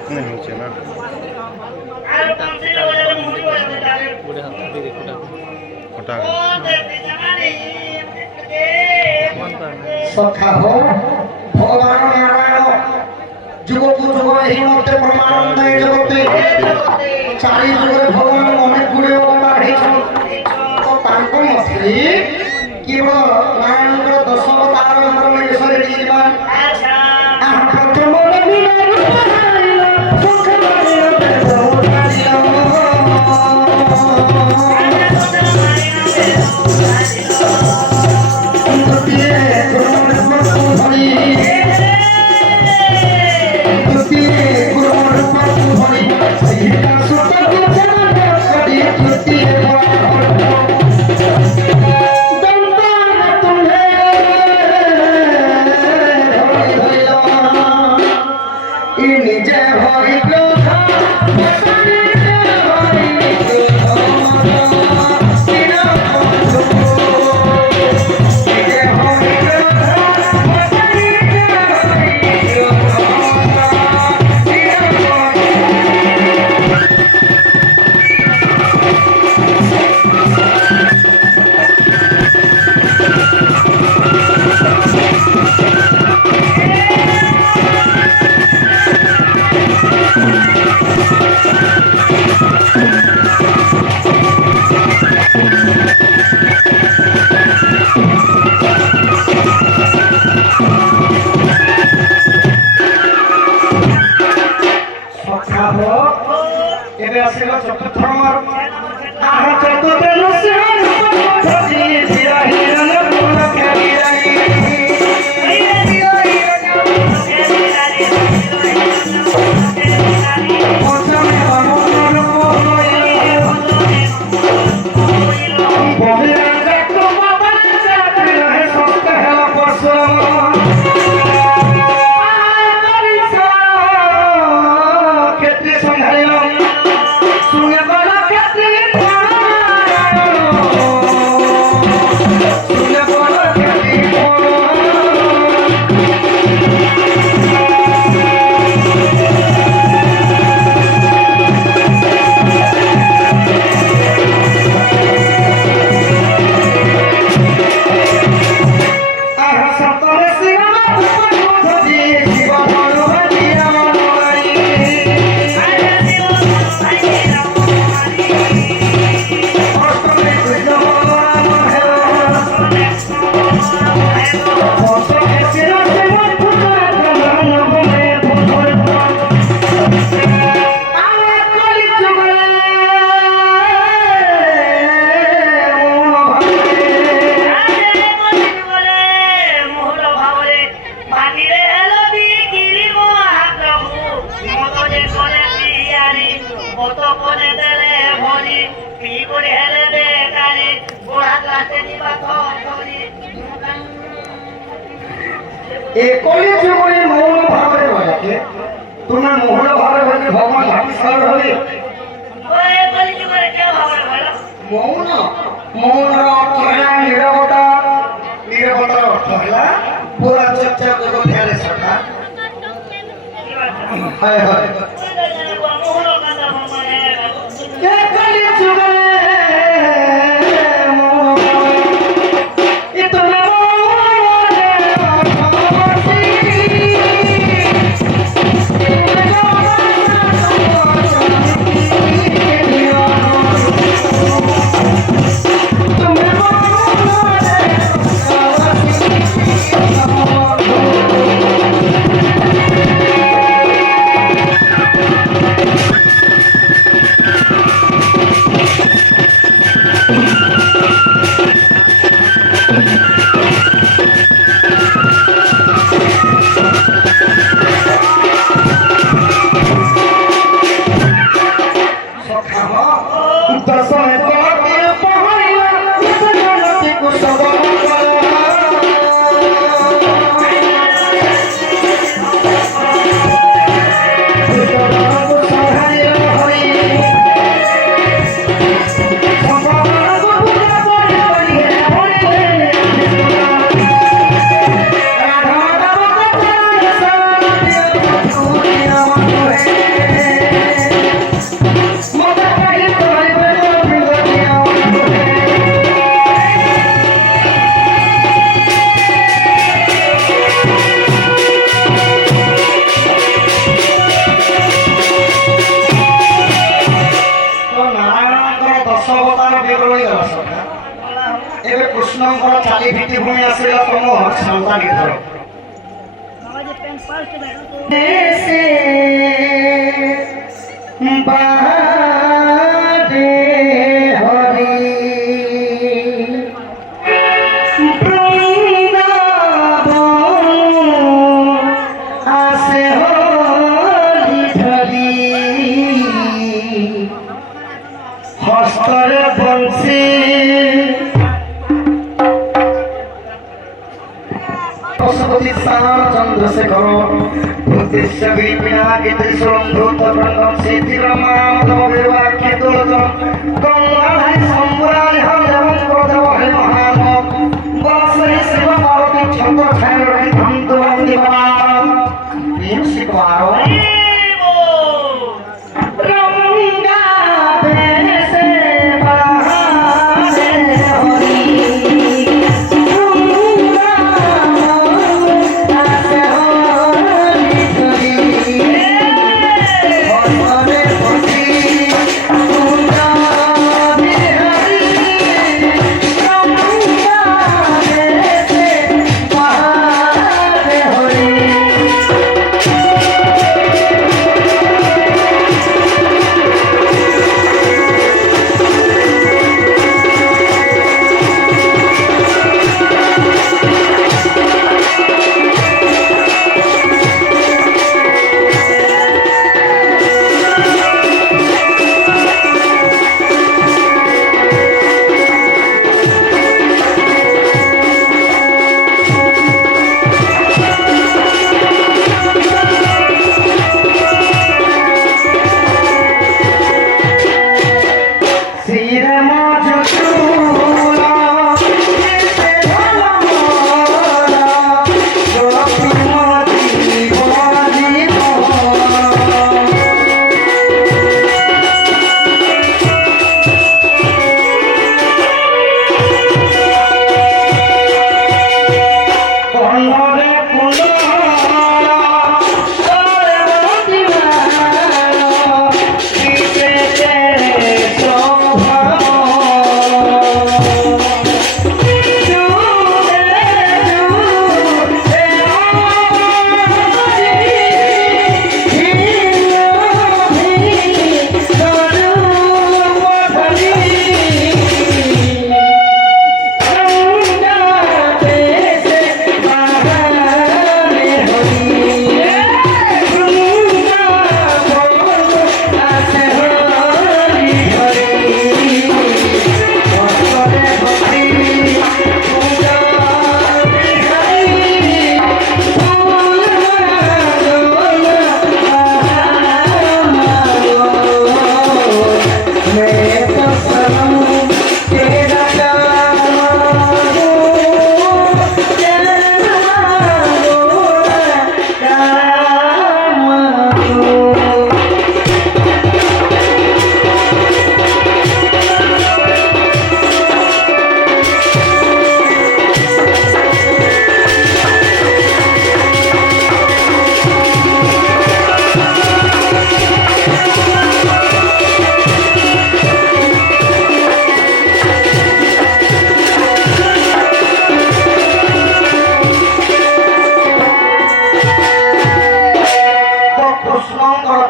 हाथ नहीं नीचे ना उठा सखा हो भगवान नारायण जुगत जुग ही मते परमानंद जगते चारि जुगे भगवान अनेक गुड़े अवतार तो तांको मथि केवल नारायण दश अवतार धर्म विषय जीवा एकले जीवने मौन भावे बजाके तुम्हें मोहन भावे बने भगवान भाविसार हले ओए एकले जीवने क्या भावे बोला मौन मौन रा अर्थ है नीरवता नीरवता अर्थ है पूरा चर्चा को ध्यान से सुनना हाय हाय मोहन का भगवान है एकले जीवने ଦଶ ଅବତାର ବିବରଣୀ ଗଲା ସଖା ଏବେ କୃଷ୍ଣଙ୍କର ଚାଲି ଭିତ୍ତିଭୂମି ଆସିଲା ତମ ଶାନ୍ତା ଗୀତର ବାବାजी पेन फर्स्ट बैठो तो देशे बादे हरि बृंदावन आसे हरि धरि हस्तरे बंसी पशुपति साम चंद्रशेखर भूतेश्व विपिनाकि त्रिशूलं धूतप्राङ्गं शेतिरमामदमभिर्वाक्यतुलजं गङ्गाधरि सम्पुरालिहं देवं क्रोधवहे महानव बलसहि शिवपार्वती छत्रछायारहितं दुवन्दिवां ईर्षिकवारो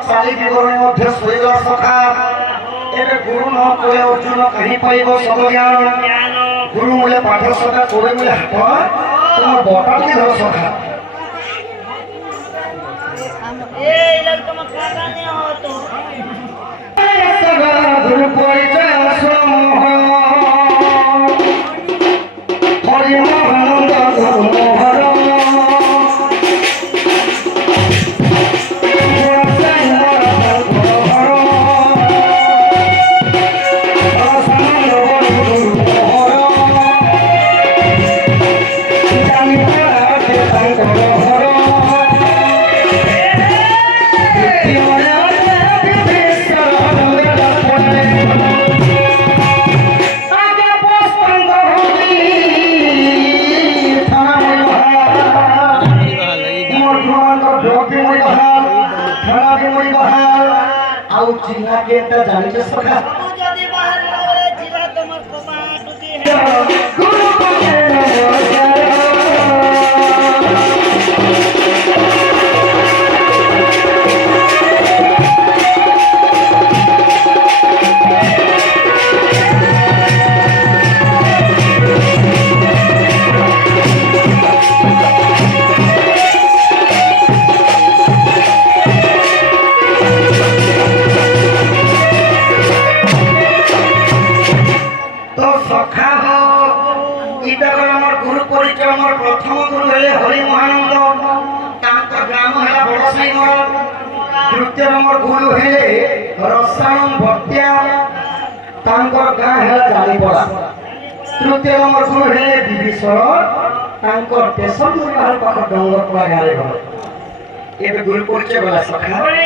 चाली विवरणी मध्य शोला सखा एबे गुरु न कोले अर्जुन कहीं पाइब सब ज्ञान गुरु मूल्य पाठ सखा कोरे मूल्य हाथ तुम बटा की धर सखा ए लड़का मत काका नहीं हो तो सगा गुरु परिचय समोहर हरि महानंद गुरु मोहर গুরু পদে নমস্কার। তো সখা এটা হল আমার গুরু পরিচয়। আমার প্রথম গুরু হলে হরি মহানন্দ, তাঙ্কর গ্রাম হেলা বড়সাইমল। দ্বিতীয় নম্বর গুরু হেলে রসায়ন ভক্তিয়া, তাঙ্কর গাঁ হেলা জালিপড়া। তৃতীয় নম্বর গুরু হেলে বিভীষণ, তাঙ্কর স্টেশন পাখ ডঙ্গরপড়া গাঁরে ঘর। ଏବେ ଗୁରୁ ପରିଚୟ ଗଲା ସଖା। ওরে